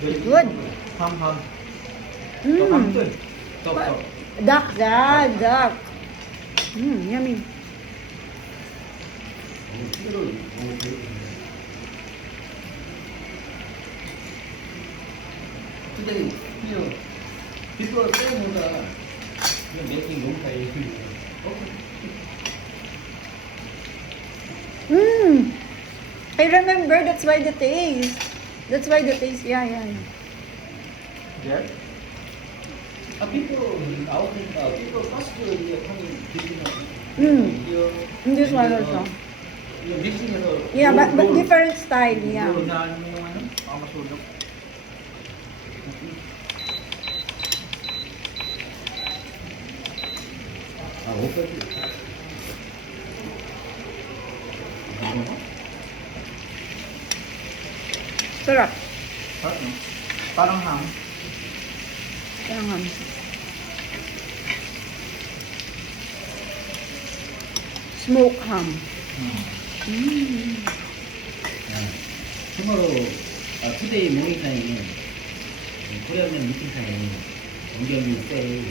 Good. Ham. Mm. Top. Duck, duck. Yummy. Today, people say you're making room for you. I remember, that's why the taste. Yeah. There? People first you're coming here. In this one also. You're mixing it. Yeah, but different style, yeah. Na ano yung ano? Masunog. Okay. Sarap. Parang ham. Smoke ham. Tomorrow, today morning time, Korean meeting time, only you say